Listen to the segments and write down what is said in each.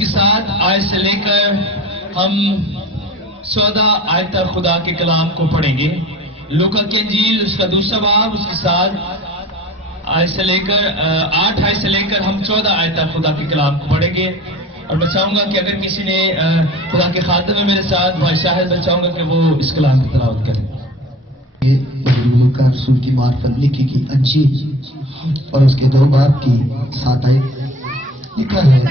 اس کے ساتھ آیت سے لے کر ہم 14 آیت خدا کے کلام کو پڑھیں گے. لوکا کی انجیل اس کا دوسرا باب، اس کے ساتھ 8 آیت سے لے کر ہم 14 آیت خدا کے کلام کو پڑھیں گے. اور میں چاہوں گا کہ اگر کسی نے خدا کے خاطر میں میرے ساتھ بھائی شاہد، میں چاہوں گا کہ وہ اس کلام کی تلاوت کریں. لوکا رسول کی معرفت لکھی کی انجیل اور اس کے 2 باب کی 7 آیت لکھا ہے،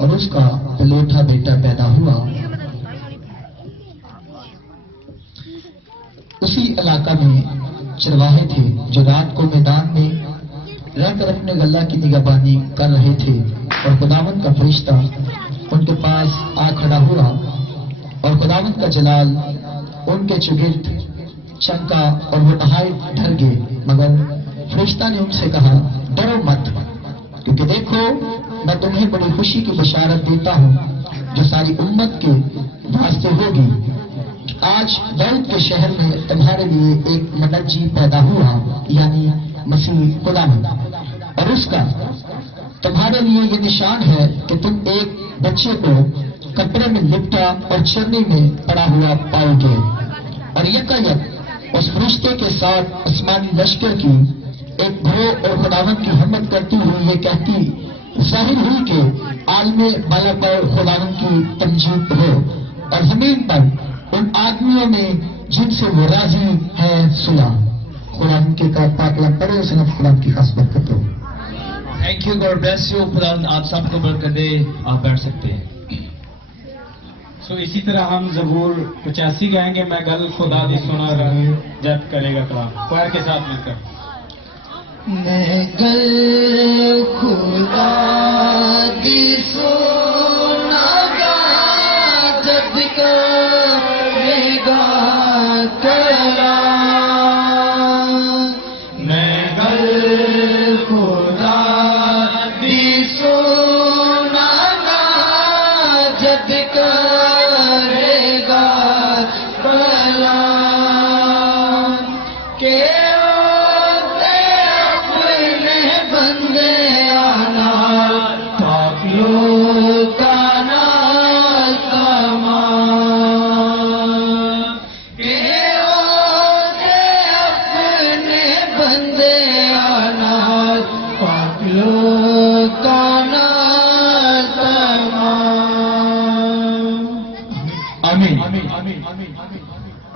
اور اس کا پلوٹا بیٹا پیدا ہوا. اسی علاقہ میں چرواہے تھے جو رات کو میدان میں رہ کر اپنے غلہ کی نگہبانی کر رہے تھے، اور خداوند کا فرشتہ ان کے پاس آ کھڑا ہوا، اور خداوند کا جلال ان کے چگرد چمکا اور وہ نہایت ڈر گئے. مگر فرشتہ نے ان سے کہا، ڈرو مت، کیونکہ دیکھو میں تمہیں بڑی خوشی کی بشارت دیتا ہوں جو ساری امت کے واسطے ہوگی. آج داؤد کے شہر میں تمہارے لیے ایک منجی پیدا ہوا، یعنی مسیح خداوند. اور اس کا تمہارے لیے یہ نشان ہے کہ تم ایک بچے کو کپڑے میں لپٹا اور چرنی میں پڑا ہوا پاؤ گے. اور یکایک اس فرشتے کے ساتھ آسمانی لشکر کی ایک گروہ اور خداوند کی حمد کرتی ہوئی یہ کہتی ظاہر ہوئی کہ عالم بالا پر خداوند کی تمجید ہو، اور زمین پر ان آدمیوں میں جن سے وہ راضی ہے سلام. خداوند کے پاک کلام پڑھے، سنت خداوند کی خاص برکت ہو. Thank you, God bless you. خدا آپ سب کو برکت دے. آپ بیٹھ سکتے ہیں. اسی طرح ہم زبور 85 گائیں گے. میں گل خدا دی سنا رہا جب کرے گا کلام کوئر کے ساتھ مل کر. میں گل خدا دی سنا گا جب کرے گا کلام. میں گل خدا دی سنا گا جب کرے گا کلام. کہ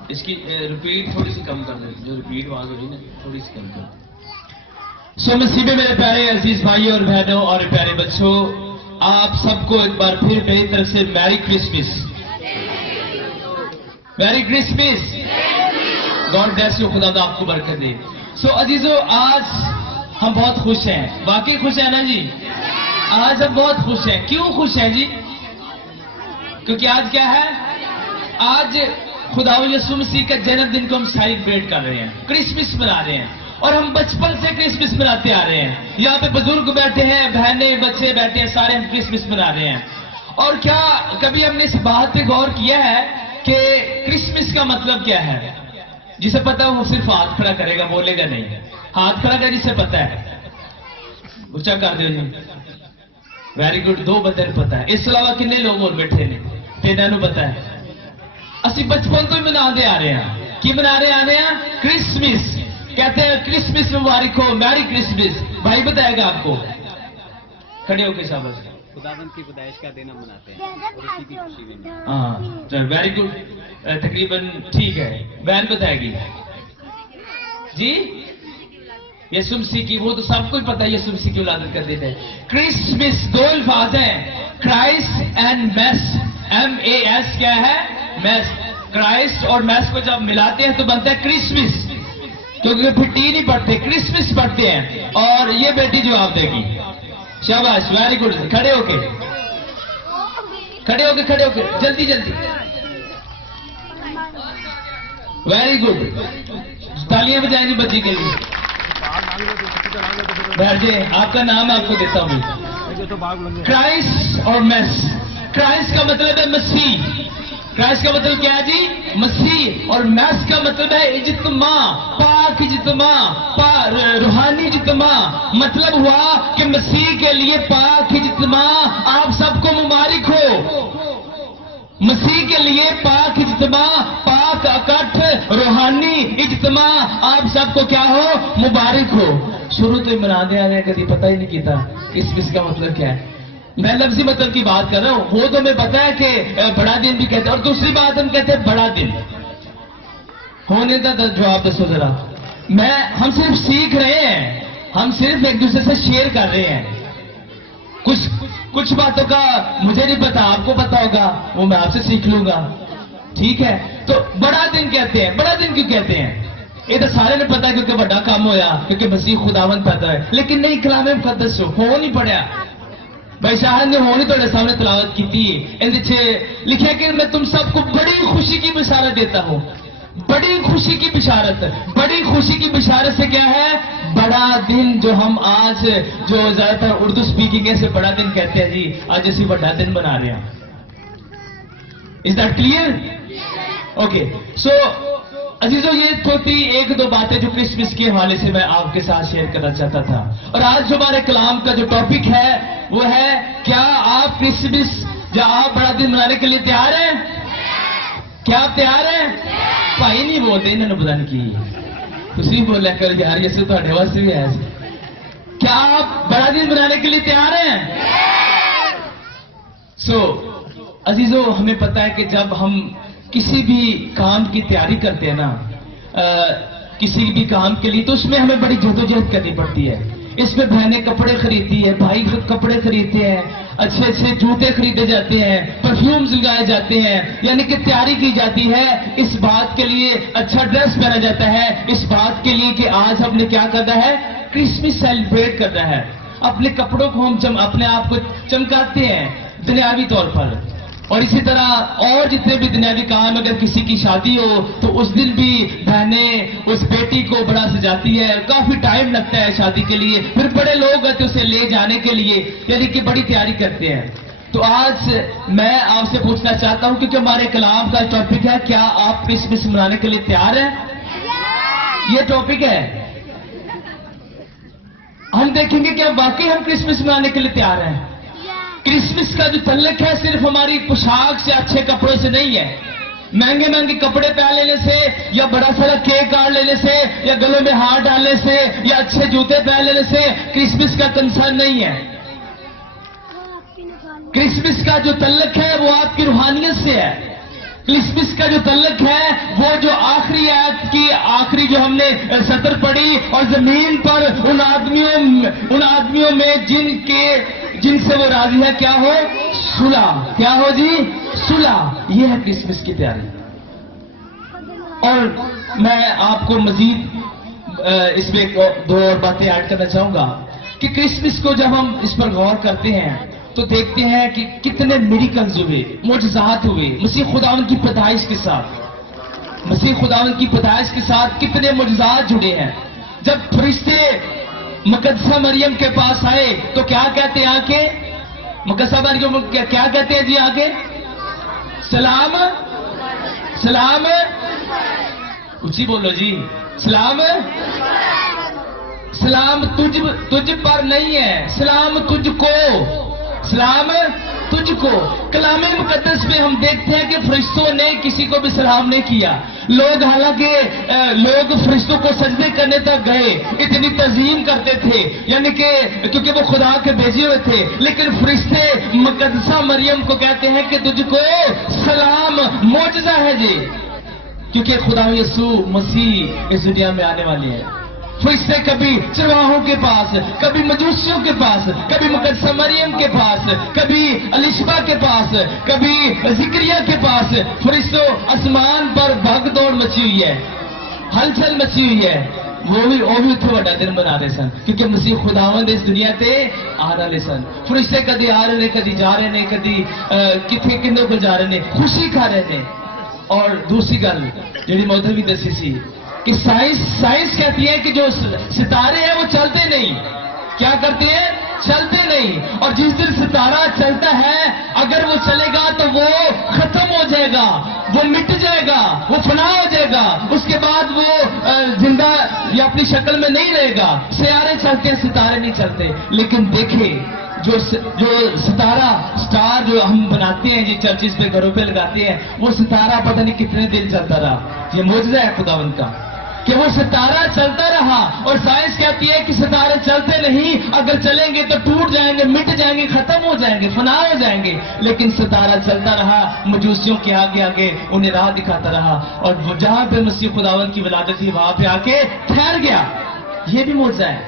اس کی ریپیٹ تھوڑی سی کم کر دیں، جو ریپیٹ آواز ہو رہی نا تھوڑی سی کم کر دیں. سو مسیح میں میرے پیارے عزیز بھائی اور بہنوں اور پیارے بچوں، آپ سب کو ایک بار پھر میری طرف سے میری کرسمس. میری کرسمس. God bless you. خدا آپ کو برکت دے. سو عزیزو، آج ہم بہت خوش ہیں. واقعی خوش ہیں نا جی؟ آج ہم بہت خوش ہیں. کیوں خوش ہیں جی؟ کیونکہ آج کیا ہے؟ آج خدا یسوع مسیح کا جنم دن کو ہم سیلیبریٹ کر رہے ہیں، کرسمس منا رہے ہیں. اور ہم بچپن سے کرسمس مناتے آ رہے ہیں. یہاں پہ بزرگ بیٹھے ہیں، بہنیں بچے بیٹھے ہیں، سارے ہم کرسمس منا رہے ہیں. اور کیا کبھی ہم نے اس بات پہ غور کیا ہے کہ کرسمس کا مطلب کیا ہے؟ جسے پتا ہے وہ صرف ہاتھ کھڑا کرے گا، بولے گا نہیں. ہاتھ کھڑا کرے جسے پتا ہے اونچا کر دے. Very good. 2 بندے پتا ہے. اس علاوہ کتنے لوگ اور بیٹھے نے؟ 3 پتا ہے. اسی بچپن تو ہی منا دے آ رہے ہیں. کی منا رہے آ رہے ہیں؟ کرسمس. کہتے ہیں کرسمس مبارک ہو، میری کرسمس. بھائی بتائے گا آپ کو. کھڑے ہو کے شاباش. خداوند کی پیدائش کا دن ہم مناتے ہیں اور اسی کی خوشی میں. ہاں ویری گڈ. تقریباً ٹھیک ہے. بہن بتائے گی جی. یسوع مسیح کی، وہ تو سب کو پتا ہے یسوع مسیح کی ولادت کا دن ہے. کرسمس 2 الفاظ ہیں، کرائسٹ اینڈ میس. MAS کیا ہے؟ میس. کرائسٹ اور میس کو جب ملاتے ہیں تو بنتا ہے کرسمس. کیونکہ پھر ٹی نہیں پڑھتے، کرسمس پڑھتے ہیں. اور یہ بیٹی جواب دے گی. شاباش. Very good. کھڑے ہو کے جلدی جلدی. Very good. تالیاں بجائیں گی بچی کے لیے. بیٹھ جائیں. آپ کا نام آپ کو دیتا ہوں. کرائسٹ اور میس. کرائسٹ کا مطلب ہے مسیح. کرائسٹ کا مطلب کیا ہے جی؟ مسیح. اور میس کا مطلب ہے اجتماع، پاک पाक इज्तिमा, रूहानी इज्तिमा, मतलब हुआ कि मसीह के लिए पाक इज्तिमा। आप सबको मुबारक हो। मसीह के लिए पाक इज्तिमा, पाक अकठ रूहानी इज्तिमा, आप सबको क्या हो, मुबारक हो। शुरू तो इमरान आ रहे, कभी पता ही नहीं किया इसका मतलब क्या है। मैं लफ्जी मतलब की बात कर रहा हूं, वो तो मैं पता है कि बड़ा दिन भी कहते हैं, और दूसरी बात हम कहते हैं बड़ा दिन होने का जवाब दसो जरा। हम सिर्फ सीख रहे हैं, हम सिर्फ एक दूसरे से शेयर कर रहे हैं। कुछ बातों का मुझे नहीं पता, आपको पता होगा, वो मैं आपसे सीख लूंगा, ठीक है। तो बड़ा दिन कहते हैं, बड़ा दिन क्यों कहते हैं? ये तो सारे ने पता है, क्योंकि बड़ा काम होया, क्योंकि मसीह खुदावंद पैदा है। लेकिन नहीं, कलाम मुकद्दस हो नहीं पढ़िया भाई साहब ने, होनी तो सामने तलावत की लिखा कि मैं तुम सबको बड़ी खुशी की बिशारत देता हूं। बड़ी खुशी की बिशारत, बड़ी खुशी की बिशारत से क्या है? बड़ा दिन, जो हम आज जो ज्यादातर उर्दू स्पीकिंग है से बड़ा दिन कहते हैं जी, आज ऐसी बड़ा दिन बना रहे हैं। Is that clear? ओके, सो अजीजों, ये तो थी एक दो बातें जो क्रिसमस के हवाले से मैं आपके साथ शेयर करना चाहता था। और आज जो हमारे कलाम का जो टॉपिक है वो है, क्या आप क्रिसमस या आप बड़ा दिन मनाने के लिए तैयार हैं? क्या आप तैयार हैं? भाई नहीं बोलते, इन्होंने पता नहीं की, तुसी बोला कर यार, ये तो वास्ते भी है। क्या आप बड़ा दिन मनाने के लिए तैयार हैं? सो अजीजों, हमें पता है कि जब हम किसी भी काम की तैयारी करते हैं ना, किसी भी काम के लिए, तो उसमें हमें बड़ी जद्दोजहद करनी पड़ती है। इसमें बहनें कपड़े खरीदती है, भाई कपड़े खरीदते हैं, अच्छे अच्छे जूते खरीदे जाते हैं, परफ्यूम्स लगाए जाते हैं, यानी कि तैयारी की जाती है इस बात के लिए, अच्छा ड्रेस पहना जाता है इस बात के लिए कि आज हमने क्या करना है, क्रिसमस सेलिब्रेट करना है। अपने कपड़ों को हम अपने आप को चमकाते हैं दुनियावी तौर पर। और इसी तरह और जितने भी दुनियावी काम, अगर किसी की शादी हो तो उस दिन भी बहनें उस बेटी को बड़ा सजाती है, काफी टाइम लगता है शादी के लिए, फिर बड़े लोग आते उसे ले जाने के लिए, यानी कि बड़ी तैयारी करते हैं। तो आज मैं आपसे पूछना चाहता हूं, क्योंकि हमारे कलाम का टॉपिक है, क्या आप क्रिसमस मनाने के लिए तैयार हैं? ये टॉपिक है। हम देखेंगे कि वाकई हम क्रिसमस मनाने के लिए तैयार हैं। क्रिसमस का जो तल्लक है सिर्फ हमारी पोशाक से, अच्छे कपड़ों से नहीं है, महंगे महंगे कपड़े पहन लेने से, या बड़ा सारा केक काट लेने से, या गलों में हार डालने से, या अच्छे जूते पहन लेने से क्रिसमस का कंसर्न नहीं है। क्रिसमस का जो तल्लक है वो आपकी रूहानियत से है। क्रिसमस का जो तल्लक है वो जो आखिरी आयत की आखिरी जो हमने सतर पढ़ी, और जमीन पर उन आदमियों में जिनसे वो राजी है, क्या हो? सुलह। क्या हो जी? सुलह। ये है क्रिसमस की तैयारी। और मैं आपको मजीद इसमें दो और बातें ऐड करना चाहूंगा कि क्रिसमस को जब हम इस पर गौर करते हैं तो देखते हैं कि कितने मिरेकल्स हुए, मुजज़ात हुए मसीह खुदावंद की पैदाइश के साथ। मसीह खुदावंद की पैदाइश के साथ कितने मुजज़ात जुड़े हैं। जब फरिश्ते मुकद्दसा मरियम के पास आए तो क्या कहते हैं आके? मुकद्दसा मरियम क्या कहते हैं जी आगे? सलाम, सलाम, ऊंची बोलो जी, सलाम, सलाम तुझ पर नहीं है, सलाम तुझको, सलाम तुझको। कलामे मुकद्दस में हम देखते हैं कि फरिश्तों ने किसी को भी सलाम नहीं किया। लोग, हालांकि लोग फरिश्तों को सजदे करने तक गए, इतनी तज़ीम करते थे, यानी कि क्योंकि वो खुदा के भेजे हुए थे, लेकिन फरिश्ते मुकद्दसा मरियम को कहते हैं कि तुझको सलाम, मौजज़ा है जी, क्योंकि खुदा यीशु मसीह इस दुनिया में आने वाले हैं। फरिश्ते कभी चरवाहों के पास, कभी मजूसियों के पास, कभी मुकद्दसा मरियम के पास, कभी अलिशबा के पास, कभी जिक्रिया के पास। फरिश्तों आसमान पर भागदौड़ मची हुई है, हलचल मची हुई है। वो भी उत्थे बड़ा दिन मना रहे सन, क्योंकि मसीह खुदावंद इस दुनिया ते आ रहे सन। फरिश्ते कदी आ रहे ने, कदी जा रहे ने, कदी किथे किन्ने को जा रहे ने, खुशी खा रहे ने। और दूसरी गल जी मैं भी दसी सी कि साइंस कहती है कि जो सितारे हैं वो चलते नहीं, کیا کرتے ہیں؟ چلتے نہیں. اور جس دن ستارہ چلتا ہے اگر وہ چلے گا تو وہ ختم ہو جائے گا, وہ مٹ جائے گا, وہ فنا ہو جائے گا, اس کے بعد وہ زندہ یا اپنی شکل میں نہیں رہے گا. سیارے چلتے ہیں, ستارے نہیں چلتے. لیکن دیکھیں جو ستارہ سٹار جو ہم بناتے ہیں, یہ چرچز پہ گھروں پہ لگاتے ہیں, وہ ستارہ پتہ نہیں کتنے دن چلتا رہا. یہ معجزہ ہے خداوند کا کہ وہ ستارہ چلتا رہا. اور سائنس کہتی ہے کہ ستارے چلتے نہیں, اگر چلیں گے تو ٹوٹ جائیں گے, مٹ جائیں گے, ختم ہو جائیں گے, فنا ہو جائیں گے. لیکن ستارہ چلتا رہا, مجوسیوں کے آگے آگے انہیں راہ دکھاتا رہا, اور وہ جہاں پہ مسیح خداوند کی ولادت تھی وہاں پہ آ کے ٹھہر گیا. یہ بھی معجزہ ہے.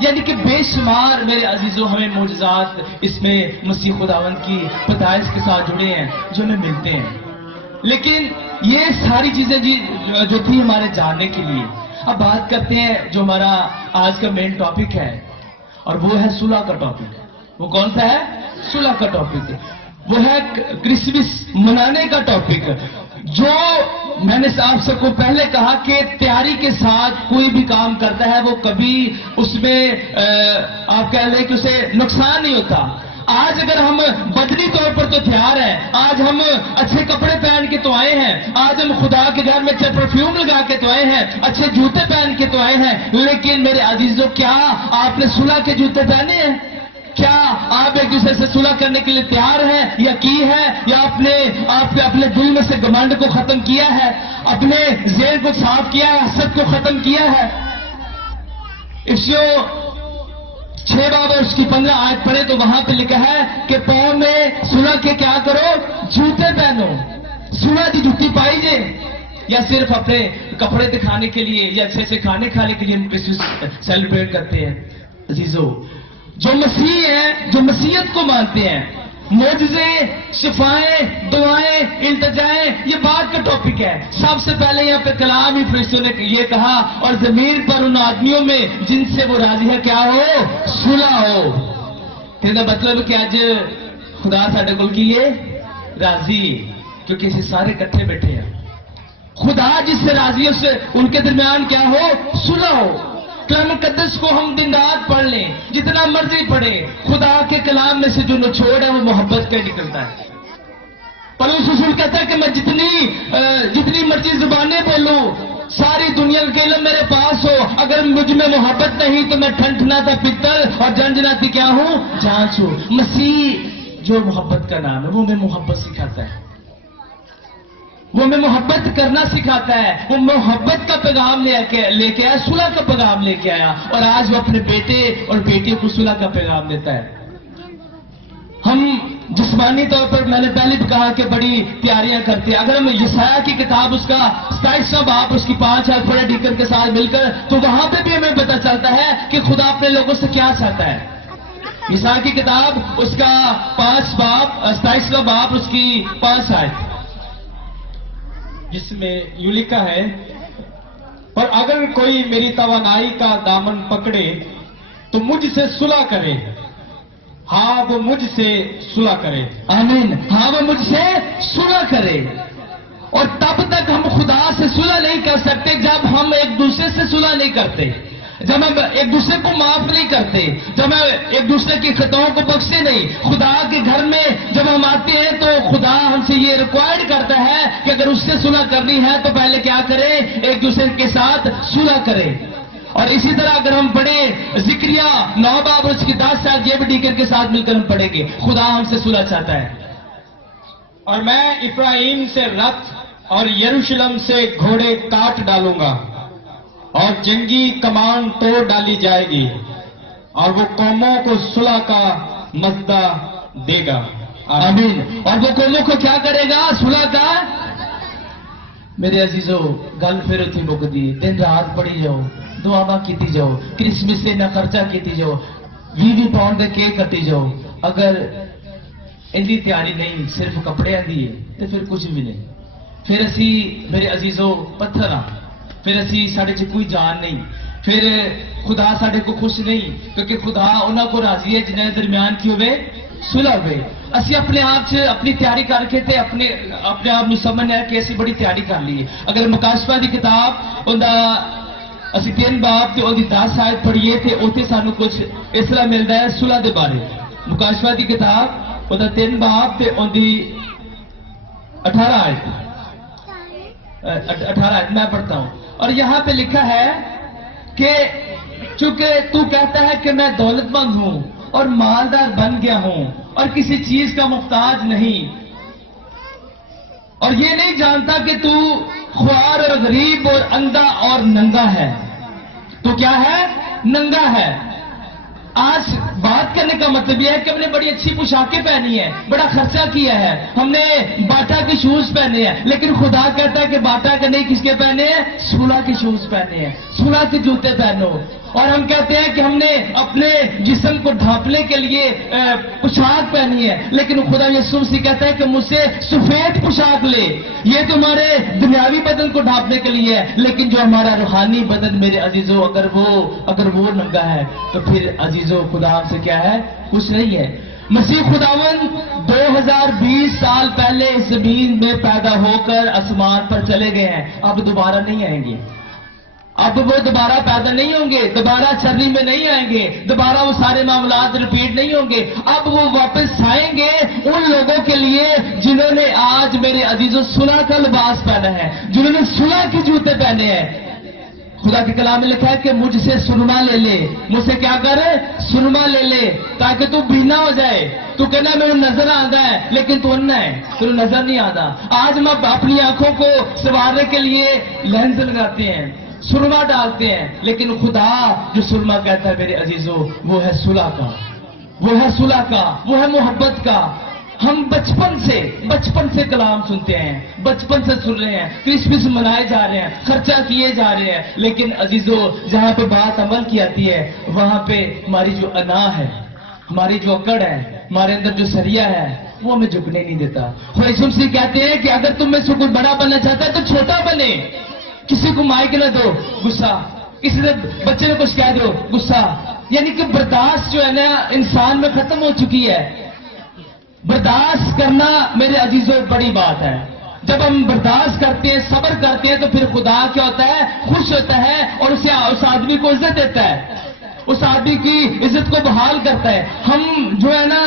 یعنی کہ بے شمار میرے عزیزوں ہمیں معجزات اس میں مسیح خداوند کی پیدائش کے ساتھ جڑے ہیں جو ہمیں ملتے ہیں. لیکن یہ ساری چیزیں جو تھی ہمارے جاننے کے لیے. اب بات کرتے ہیں جو ہمارا آج کا مین ٹاپک ہے, اور وہ ہے صلح کا ٹاپک. وہ کون سا ہے؟ صلح کا ٹاپک. وہ ہے کرسمس منانے کا ٹاپک. جو میں نے آپ سب کو پہلے کہا کہ تیاری کے ساتھ کوئی بھی کام کرتا ہے وہ کبھی اس میں آپ کہہ لیں کہ اسے نقصان نہیں ہوتا. آج اگر ہم بدنی طور پر تو تیار ہیں, آج ہم اچھے کپڑے پہن کے تو آئے ہیں, آج ہم خدا کے گھر میں اچھے پرفیوم لگا کے تو آئے ہیں, اچھے جوتے پہن کے تو آئے ہیں, لیکن میرے عزیزوں کیا آپ نے صلح کے جوتے پہنے ہیں؟ کیا آپ ایک دوسرے سے صلح کرنے کے لیے تیار ہیں یا کی ہے؟ یا آپ نے اپنے دل میں سے گمنڈ کو ختم کیا ہے, اپنے ذہن کو صاف کیا ہے, حسد کو ختم کیا ہے؟ افسیوں 6 باب اور اس کی 15 آیت پڑھے تو وہاں پہ لکھا ہے کہ پاؤں میں صلح کے کیا کرو؟ جوتے پہنو. صلح کی جوتی پائی جائے, یا صرف اپنے کپڑے دکھانے کے لیے یا اچھے سے کھانے کھانے کے لیے ہم کرسمس سیلیبریٹ کرتے ہیں؟ عزیزو, جو مسیح ہیں, جو مسیحیت کو مانتے ہیں, معجزے, شفائیں, دعائیں, التجائیں, یہ بات کا ٹاپک ہے. سب سے پہلے یہاں پہ کلام ہی فرشتوں نے یہ کہا, اور زمین پر ان آدمیوں میں جن سے وہ راضی ہے کیا ہو؟ صلح ہو. کہنے کا مطلب کہ آج خدا ساڈے کول کی ہے راضی, کیونکہ اسے سارے کٹھے بیٹھے ہیں. خدا جس سے راضی ہے اس سے ان کے درمیان کیا ہو؟ صلح ہو. کلام مقدس کو ہم دن رات پڑھ لیں, جتنا مرضی پڑھیں, خدا کے کلام میں سے جو نچوڑ ہے وہ محبت کا نکلتا ہے. پولس رسول کہتا ہے کہ میں جتنی مرضی زبانیں بولوں, ساری دنیا کا علم میرے پاس ہو, اگر مجھ میں محبت نہیں تو میں ٹھنٹنا تھا پتل اور جنجنا تھی کیا ہوں؟ جانچ ہوں. مسیح جو محبت کا نام ہے وہ ہمیں محبت سکھاتا ہے, وہ ہمیں محبت کرنا سکھاتا ہے. وہ محبت کا پیغام لے کے آیا, صلح کا پیغام لے کے آیا, اور آج وہ اپنے بیٹے اور بیٹیوں کو صلح کا پیغام دیتا ہے. ہم جسمانی طور پر میں نے پہلے بھی کہا کہ بڑی تیاریاں کرتے ہیں. اگر ہم یسایہ کی کتاب اس کا 27واں باب اس کی 5 آیت پڑھیں ڈیکن کے ساتھ مل کر, تو وہاں پہ بھی ہمیں پتہ چلتا ہے کہ خدا اپنے لوگوں سے کیا چاہتا ہے. یسایہ کی کتاب اس کا 5 باب 27واں باب اس کی 5 آیت, جس میں یوں لکھا ہے, اور اگر کوئی میری توانائی کا دامن پکڑے تو مجھ سے صلح کرے, ہاں وہ مجھ سے صلح کرے. آمین. ہاں وہ مجھ سے صلح کرے. اور تب تک ہم خدا سے صلح نہیں کر سکتے جب ہم ایک دوسرے سے صلح نہیں کرتے, جب ہم ایک دوسرے کو معاف نہیں کرتے, جب ہم ایک دوسرے کی خطاؤں کو بخشتے نہیں. خدا کے گھر میں جب ہم آتے ہیں تو خدا ہم سے یہ ریکوائرڈ کرتا ہے کہ اگر اس سے صلح کرنی ہے تو پہلے کیا کریں؟ ایک دوسرے کے ساتھ صلح کریں. اور اسی طرح اگر ہم پڑھیں ذکریہ 9 باب اس کی 10 آیت, یہ بھی ڈیکن کے ساتھ مل کر ہم پڑھیں گے. خدا ہم سے صلح چاہتا ہے. اور میں افرایم سے رتھ اور یروشلم سے گھوڑے کاٹ ڈالوں گا, اور جنگی کمان توڑ ڈالی جائے گی, اور وہ قوموں کو صلح کا مزدہ دے گا. آمین. اور وہ قوموں کو کیا کرے گا؟ صلح کا. میرے عزیزو, گل پھر اتنی مک دی, دن رات پڑھی جاؤ, دعا کیتی جاؤ, کرسمس سے نہ خرچہ کیتی جاؤ, 20 پاؤنڈ کے کیک کٹی جاؤ. اگر ان کی تیاری نہیں, صرف کپڑے دی تو پھر کچھ بھی نہیں. پھر اسی میرے عزیزو پتھر ہاں, پھر اسی ساڑھے چ کوئی جان نہیں, پھر خدا ساڑھے کو خوش نہیں, کیونکہ خدا انہوں کو راضی ہے جنہیں درمیان کی ہوئے صلح ہوئے. اسی اپنے آپ سے اپنی تیاری کر کے تے اپنے آپ میں سمجھنا ہے کہ اسی بڑی تیاری کر لی ہے. اگر مکاشفہ دی کتاب ਅਸੀਂ 3 ਬਾਬ ਤੇ ਉਹਦੀ 10 ਆਇਤ ਪੜ੍ਹੀਏ ਤੇ ਉੱਥੇ ਸਾਨੂੰ ਕੁਝ ਇਸ ਤਰ੍ਹਾਂ ਮਿਲਦਾ ਹੈ ਸੁਲ੍ਹਾ ਦੇ ਬਾਰੇ। ਮੁਕਾਸ਼ਫਾ ਦੀ ਕਿਤਾਬ ਉਹਦਾ 3 ਬਾਬ ਤੇ ਉਹਦੀ 18 आयत 18 आयत मैं पढ़ता हूं। और यहां पे लिखा है कि चूंकि तू कहता है कि मैं दौलतमंद हूं और मालदार बन गया हूं और किसी चीज का मुख्ताज नहीं, और ये नहीं जानता कि तू ख्वार और गरीब और अंधा और नंगा है। तो क्या है? नंगा है। आज बात करने का मतलब यह है कि हमने बड़ी अच्छी पोशाकें पहनी है, बड़ा खर्चा किया है, हमने बाटा के शूज पहने हैं, लेकिन खुदा कहता है कि बाटा के नहीं, किसके पहने हैं? सूला के शूज पहने हैं, सूला के जूते पहनो। और हम कहते हैं कि हमने अपने जिस्म को ढांपने के लिए पोशाक पहनी है, लेकिन खुदा यीशु मसीह कहता है कि मुझसे सफेद पोशाक ले। ये तुम्हारे दुनियावी बदन को ढांपने के लिए है, लेकिन जो हमारा रूहानी बदन मेरे अजीजों अगर वो नंगा है तो फिर अजीजों खुदा हमसे क्या है? कुछ नहीं है। मसीह खुदावन 2020 साल पहले इस जमीन में पैदा होकर आसमान पर चले गए हैं, अब दोबारा नहीं आएंगे। अब वो दोबारा पैदा नहीं होंगे, दोबारा शरीर में नहीं आएंगे, दोबारा वो सारे मामलात रिपीट नहीं होंगे। अब वो वापस आएंगे उन लोगों के लिए जिन्होंने आज मेरे अजीजों सुलह का लिबास पहना है, जिन्होंने सुलह के जूते पहने हैं। खुदा के कलाम में लिखा है कि मुझसे सुरमा ले ले, मुझसे क्या कर? सुरमा ले ले, ताकि तू बीना हो जाए। तू कहना मेरे नजर आता है, लेकिन तू अन्ना है, तुझे नजर नहीं आता। आज हम अपनी आंखों को संवारने के लिए लेंस लगाते हैं, सुरमा डालते हैं, लेकिन खुदा जो सुरमा कहता है मेरे अजीजों, वो है सुलह का, वो है सुलह का, वो है मोहब्बत का। हम बचपन से कलाम सुनते हैं, बचपन से सुन रहे हैं, क्रिसमस मनाए जा रहे हैं, खर्चा किए जा रहे हैं, लेकिन अजीजों जहां पे बात अमल की आती है वहां पे हमारी जो अना है, हमारी जो अकड़ है, हमारे अंदर जो सरिया है, वो हमें झुकने नहीं देता। खुदा यीशु मसीह कहते हैं कि अगर तुम में से कोई बड़ा बनना चाहता है तो छोटा बने। किसी को माइक न दो, गुस्सा, किसी से बच्चे ने कुछ कह दो, गुस्सा। यानी कि बर्दाश्त जो है ना इंसान में खत्म हो चुकी है। बर्दाश्त करना मेरे अजीजों बड़ी बात है। जब हम बर्दाश्त करते हैं, सब्र करते हैं, तो फिर खुदा क्या होता है? खुश होता है और उस आदमी को इज्जत देता है, उस आदमी की इज्जत को बहाल करता है। हम जो है ना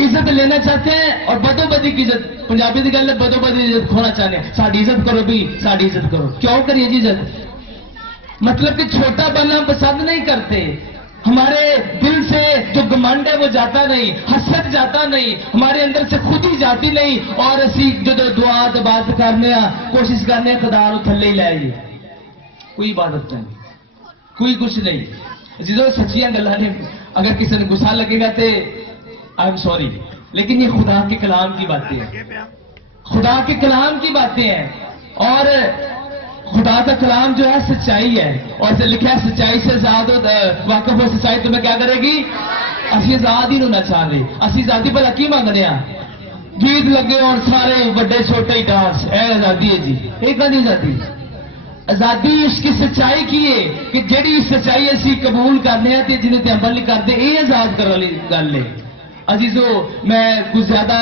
इज्जत लेना चाहते हैं और बदोबदी की इज्जत, पंजाबी की गल है, बदोबदी इज्जत खोना चाहते हैं। साड़ी इज्जत करो भी, साड़ी इज्जत करो। क्यों करिए जी इज्जत? मतलब कि छोटा बनना पसंद नहीं करते। हमारे दिल से जो घमंड है वो जाता नहीं, हसद जाता नहीं, हमारे अंदर से खुद ही जाती नहीं, और असी जो दुआ इबादत करने कोशिश करने खुदा थले ही लाइए। कोई इबादत नहीं, कोई कुछ नहीं। जिदो सच्चियां गल्लां ने, अगर किसी ने गुस्सा लगेगा तो आई एम सॉरी, लेकिन ये खुदा के कलाम की बातें हैं, खुदा के कलाम की बातें हैं। और खुदा का कलाम जो है सच्चाई है, और लिखा है सच्चाई से आजाद वाकफ हो। सच्चाई तुम्हें क्या करेगी? असी आजाद ही होना चाह रहे, असी आजादी भला की मांगने आ? गीत लगे और सारे बड़े छोटे ही डांस, ए आजादी है जी, एक नहीं आजादी। आजादी इसकी सच्चाई की है कि जेड़ी सच्चाई असी कबूल करने हैं, जिन्हें ते अमल नहीं करते, ये आजाद करने वाली गल है। अजीजों मैं कुछ ज्यादा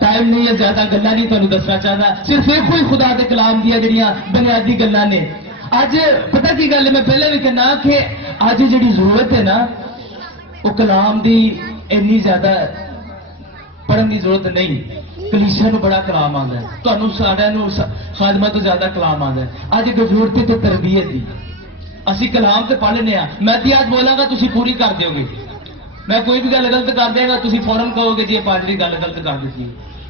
टाइम नहीं है, ज्यादा गल्ला नहीं तुहानू दसना चाहता, सिर्फ एक ही खुदा के कलाम दिया जड़ियां बुनियादी गल्लां ने। अज पता की गल है, मैं पहले भी कहना कि अज जिहड़ी जरूरत है ना, वो कलाम दी इन्नी ज्यादा पढ़न की जरूरत नहीं। कलीसिया नूं बड़ा कलाम आंदा है, तुहानू साडा नूं खादमा तो ज्यादा कलाम आंदा है। अज जरूरत है तो तरबियत दी। असी कलाम तो पढ़ लेने, मैं तो आज बोलांगा तुसी पूरी कर दोगे, मैं कोई भी गल गलत कर देगा तुसी फौरन कहोगे जी पादरी गल गलत कर दी।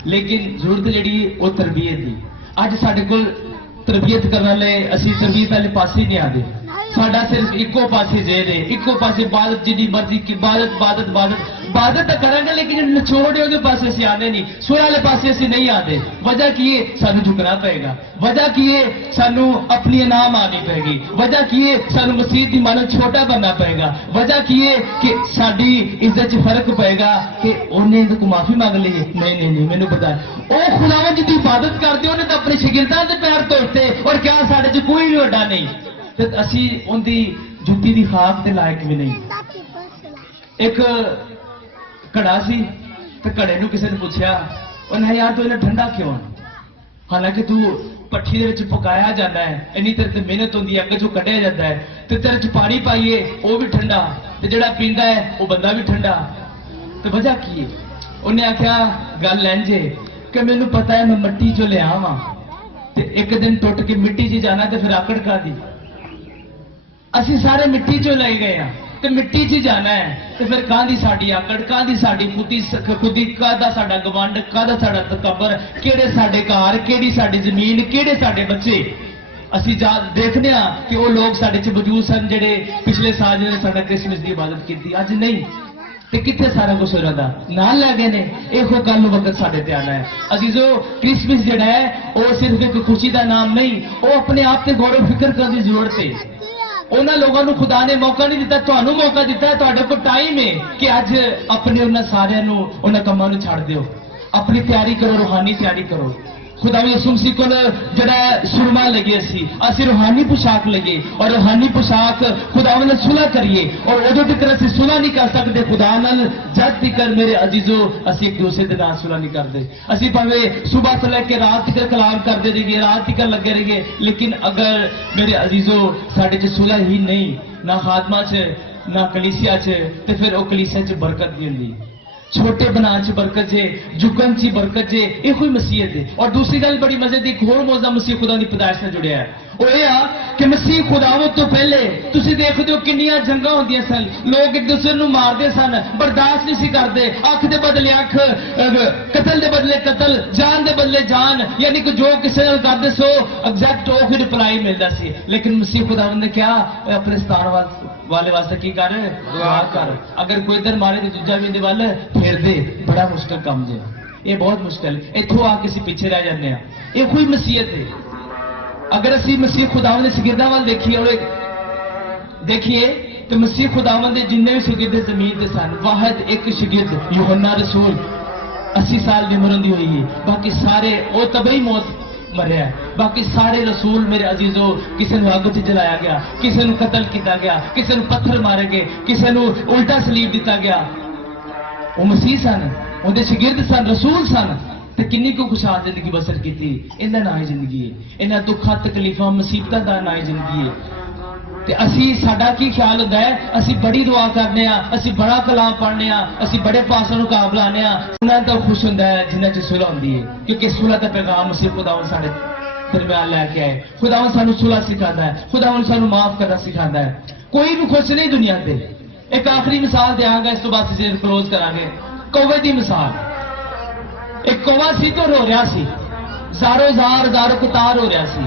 लेकिन जरूरत जिहड़ी वो तरबियत दी। अज साडे कोल तरबियत करने वाले असी तरबियत वाले पासे ही नहीं आते। साडा सिर्फ इको पासे जेर है, इको पासे इबादत, जिहड़ी मर्जी की इबादत तो करांगे, लेकिन निचोड़ उहदे पासे असीं आने नहीं, सुर वाले पासे असीं नहीं आते। वजह की है? सानू झुकना पएगा। वजह की है? सानू अपनी नाम आनी पएगी। वजह की है? सानू मसीह दी मानो छोटा बनना पएगा। वजह की है कि साडी इज्जत च फर्क पएगा कि उन्हें तो माफी मांग ली, नहीं मैनू पता है ओ खुदावंद जिहदी इबादत करदे उन्हें तो अपने शागिर्दां दे पैर धोते, और क्या साडे च कोई भी वड्डा नहीं, ते असीं उहदी जुत्ती दी खाक दे लायक भी नहीं। एक घड़ा सी ते घड़े नूं किसी ने पूछया, नहीं यार तो इन्हें ठंडा क्यों? ਹਾਲਾਂਕਿ ਤੂੰ ਪੱਠੀ ਦੇ ਵਿੱਚ ਪਕਾਇਆ ਜਾਂਦਾ ਹੈ, ਇੰਨੀ ਤੇਰੇ ਤੇ ਮਿਹਨਤ ਹੁੰਦੀ ਹੈ, ਅੱਗੇ ਚੋਂ ਕੱਢਿਆ ਜਾਂਦਾ ਹੈ, ਤੇ ਤੇਰੇ ਚ ਪਾਣੀ ਪਾਈਏ ਉਹ ਵੀ ਠੰਡਾ, ਤੇ ਜਿਹੜਾ ਪੀਂਦਾ ਹੈ ਉਹ ਬੰਦਾ ਵੀ ਠੰਡਾ, ਤੇ ਵਜ੍ਹਾ ਕੀ ਹੈ? ਉਹਨੇ ਆਖਿਆ ਗੱਲ ਇੰਝ ਏ ਕਿ ਮੈਨੂੰ ਪਤਾ ਹੈ ਮੈਂ ਮਿੱਟੀ ਚੋਂ ਲਿਆ ਵਾਂ, ਤੇ ਇੱਕ ਦਿਨ ਟੁੱਟ ਕੇ ਮਿੱਟੀ 'ਚ ਜਾਣਾ, ਤੇ ਫਿਰ ਆਕੜ ਕਾਦੀ? ਅਸੀਂ ਸਾਰੇ ਮਿੱਟੀ ਚੋਂ ਲੈ ਗਏ ਆ, ਤੇ ਮਿੱਟੀ 'ਚ ਜਾਣਾ ਹੈ, ਤੇ ਫਿਰ ਕਾਹਦੀ ਸਾਡੀ ਆਕੜ, ਕਾਹਦੀ ਸਾਡੀ ਖੁਦੀ, ਕਾਹਦਾ ਸਾਡਾ ਗਵੰਡ, ਕਾਹਦਾ ਸਾਡਾ ਤਕੱਬਰ, ਕਿਹੜੇ ਸਾਡੇ ਘਰ, ਕਿਹੜੀ ਸਾਡੀ ਜ਼ਮੀਨ, ਕਿਹੜੇ ਸਾਡੇ ਬੱਚੇ? ਅਸੀਂ ਦੇਖਦੇ ਆ ਕਿ ਉਹ ਲੋਕ ਸਾਡੇ 'ਚ ਮੌਜੂਦ ਸਨ ਜਿਹੜੇ ਪਿਛਲੇ ਸਾਲ ਜਿਹਨੇ ਸਾਡਾ ਕ੍ਰਿਸਮਸ ਦੀ ਇਬਾਦਤ ਕੀਤੀ, ਅੱਜ ਨਹੀਂ, ਤੇ ਕਿੱਥੇ ਸਾਰਾ ਕੁਝ ਹੋ ਜਾਂਦਾ? ਨਾਲ ਲੈ ਗਏ ਨੇ। ਇਹੋ ਗੱਲ ਨੂੰ ਵਕਤ ਸਾਡੇ ਤੇ ਆਣਾ ਹੈ ਅਜ਼ੀਜ਼ੋ। ਕ੍ਰਿਸਮਸ ਜਿਹੜਾ ਹੈ ਉਹ ਸਿਰਫ ਇੱਕ ਖੁਸ਼ੀ ਦਾ ਨਾਮ ਨਹੀਂ, ਉਹ ਆਪਣੇ ਆਪ ਤੇ ਗੌਰ ਫਿਕਰ ਕਰਨ ਦੀ ਜ਼ਰੂਰਤ ਹੈ। ਉਹਨਾਂ ਲੋਕਾਂ ਨੂੰ ਖੁਦਾ ਨੇ ਮੌਕਾ ਨਹੀਂ ਦਿੱਤਾ, ਤੁਹਾਨੂੰ ਮੌਕਾ ਦਿੱਤਾ ਹੈ। ਤੁਹਾਡੇ ਕੋਲ ਟਾਈਮ ਹੈ ਕਿ ਅੱਜ ਆਪਣੇ ਉਹਨਾਂ ਸਾਰਿਆਂ ਨੂੰ, ਉਹਨਾਂ ਕੰਮਾਂ ਨੂੰ ਛੱਡ ਦਿਓ, ਆਪਣੀ ਤਿਆਰੀ ਕਰੋ, ਰੂਹਾਨੀ ਤਿਆਰੀ ਕਰੋ। खुदा यसू मसीह को जरा सुरमा लगे असी रूहानी पोशाक लगे और रूहानी पोशाक खुदा ने सुलह करिए और उदों तक असी सुलह नहीं कर सकते खुदा नाल जद तक मेरे अजीजो असी एक दूसरे के नाल सुलह नहीं करते। असी भावे सुबह से लेकर रात तक कलाम करते रहिए, रात तक लगे रहिए, लेकिन अगर मेरे अजीजो साडे च सुलह ही नहीं, ना खादमा च ना कलीसिया च, तो फिर वो कलीसिया च बरकत नहीं होंदी। छोटे बना च बरकत जे, जुगन च बरकत जे, ये कोई मसीहत है। और दूसरी गल बड़ी मजे की, एक होर मौजा मसीह खुदा की पैदाइश से जुड़िया है, वो ये आ कि मसीह खुदावत तो पहले तुसी देखते हो किन्नियां जंगां होंदियां सन, लोग एक दूसरे नूं मारदे सन, बर्दाश्त नहीं सी करदे, अख दे बदले अख, कतल दे बदले कतल, जान दे बदले जान, यानी कि जो किसी नाल करदे सो एग्जैक्ट ओही रिप्लाई मिलदा सी। लेकिन मसीह खुदावत ने क्या अपने स्थान वाले वास्ते की कर, दुआ कर। अगर कोई इधर मारे तो दूजा भी वाल फेर दे, बड़ा मुश्किल काम जे, ये बहुत मुश्किल। इथों आके असीं पीछे रह जाते हैं, ये कोई मसीहत है। अगर असीं मसीह खुदावंद दे शगिर्दां वाल देखिए और देखिए तो मसीह खुदावंद दे जिन्ने भी शगिर्द जमीन ते सन, वाहिद एक शगिर्द यूहन्ना रसूल 80 साल की उम्र हुई है, बाकी सारे वो तबई मौत मरिया, बाकी सारे रसूल मेरे अजीजों किसी को अग च जलाया गया, किसी को कतल किया गया, किसी को पत्थर मारे गए, किसी को उल्टा सलीब दिता गया। वो मसीह सन, उनके शगिर्द सन, रसूल सन, ते किन्नी को खुशहाल जिंदगी बसर की थी। इन्हां ना ही जिंदगी है, इन्हां दुखा तकलीफा मुसीबतां दा ना ही जिंदगी है। ते असी साडा की ख्याल होता है, असी बड़ी दुआ करने आ, असी बड़ा कलाम पढ़ने आ, असी बड़े पासों नूं काब लाने आ, उन्हां तो खुश हुंदा है जिन्हां च सुलह हुंदी है, क्योंकि सुलह दा पैगाम मसीह खुदावंद साडे दरमियान लैके आए। खुदावंद सानू सुलह सिखांदा है, खुदावंद सानू माफ करना सिखांदा है। कोई भी खुश नहीं दुनिया ते। एक आखिरी मिसाल देंगा, इस तो बाद असीं क्लोज करांगे। कौवे दी मिसाल, एक कौवा सी तो रो रहा सी, ज़ारो कतार हो रहा सी,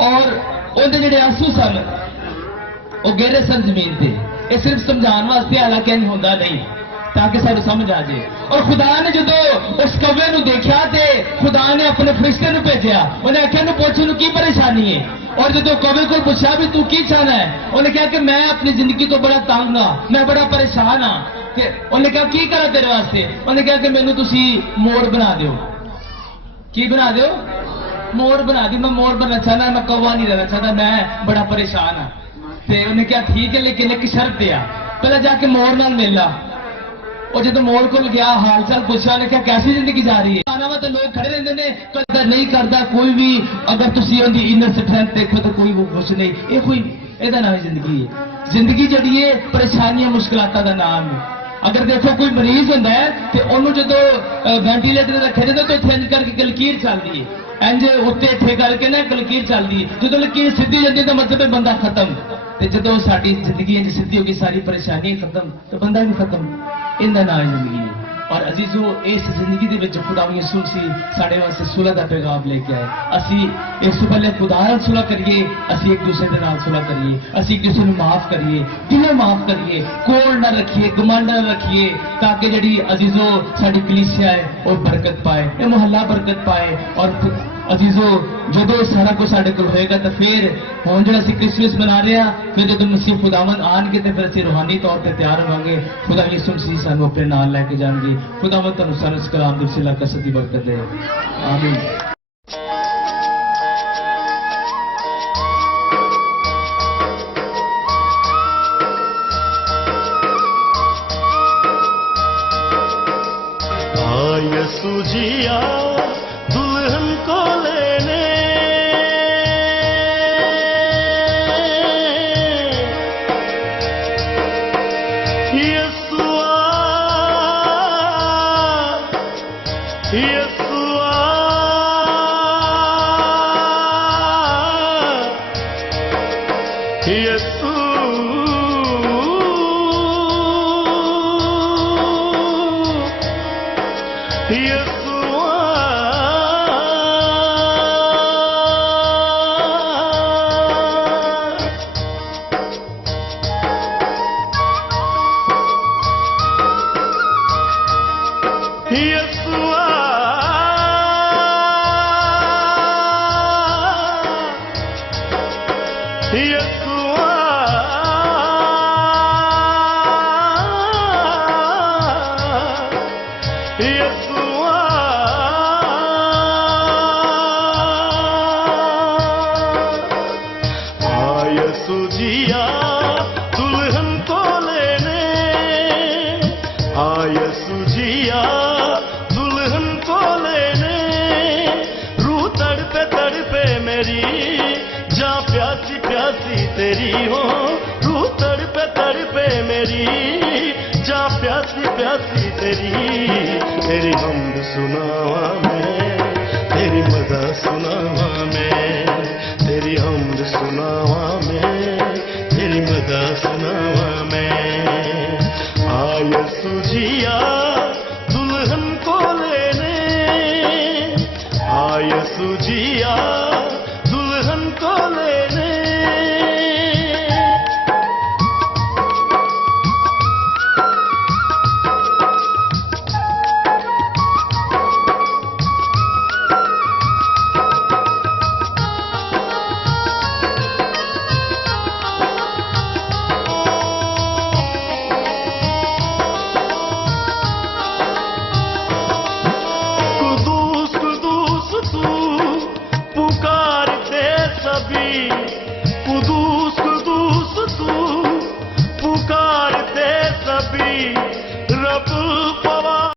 और उहदे जिहड़े आंसू सन वो गहरे सन जमीन पे। ये सिर्फ समझाने वास्ते, हालांकि नहीं होता नहीं, ताकि सानू समझ आ जाए। और खुदा ने जो उस कौवे नूं देखा ते खुदा ने अपने फरिश्ते नूं भेजा, उन्हें आख्या नूं पुछ नूं की परेशानी है। और जो कौवे को पूछा भी तू की चाहना है, उन्हें कहा कि मैं अपनी जिंदगी तो बड़ा तंग हाँ, मैं बड़ा परेशान हाँ। उन्हें कहा की करा तेरे वास्ते, उन्हें कहा कि मैनू तुसी मोड़ बना दो। की बना दो? मोड़ बना दी। मैं मोड़ बनना चाहना, मैं कौवा नहीं रहना चाहता, मैं बड़ा परेशान हाँ। ते उन्हें कहा ठीक है, लेकिन एक शर्त दिया, पहले जाके मोड़ नाल मिला। और जो मोड़ को गया, हाल चाल पूछा, उन्हें क्या कैसी जिंदगी जा रही है। आना वा तो लोग खड़े रहते ने, कदर नहीं करता कोई भी। अगर तुसी उनकी इनर स्ट्रेंथ देखो तो कोई वो खुश नहीं। ये कोई एदा नाम जिंदगी है। जिंदगी जड़ी है परेशानियां मुश्किलातां दा नाम है। अगर देखो कोई मरीज होंदा है ते ओनू जदों वेंटिलेटर ते रखे जांदे तो इत्थे इंज करके लकीर चलदी है, इंज उत्ते इत्थे करके ना लकीर चलदी है। जदों लकीर सीधी जांदी तो मतलब है बंदा खत्म। ते जदों साडी जिंदगी इंज सीधी होगी, सारी परेशानी खत्म, तो बंदा भी खत्म। इनदा नाम जिंदगी है। और अजीजो इस जिंदगी दे विच खुदा यसू मसीह साडे वास्ते सुलह दा पैगाम लेके आए। असी इस तो पहले खुदा नाल सुलह करिए, असी एक दूसरे दे नाल सुलह करिए, असी एक दूसरे नूं माफ करिए, दिलों माफ करिए, कोल ना रखिए, घमंड ना रखिए, ताकि जिहड़ी अजीजो साडी कलीसिया है वो बरकत पाए, ये मुहल्ला बरकत पाए। और अजीजो जो सारा कुछ साडे कोल होएगा तो फिर हुण जिहड़ा असीं क्रिसमस मना रहे हैं, फिर जदों मसीह खुदावंद आणगे तो फिर असीं रूहानी तौर पर तैयार होवांगे। खुदा यसू मसीह सानू अपने नाल लैके जाणगे। खुदावंद तुहानूं सारे इस कलाम दी वसीला कसरत दी बरकत दे। आमीन। यसू जी आ दुल्हन को लेने, Yeshua, Yeshua, तेरी हो रूह तड़पे तड़पे मेरी जा प्यासी प्यासी तेरी हमद सुनावा मैं तेरी मदा सुनावा मैं तेरी हमद सुनावा मैं तेरी मदा सुनावा मैं आय सुजिया दुल्हन को लेने आय सुजिया दुल्हन को लेने पुकारते सभी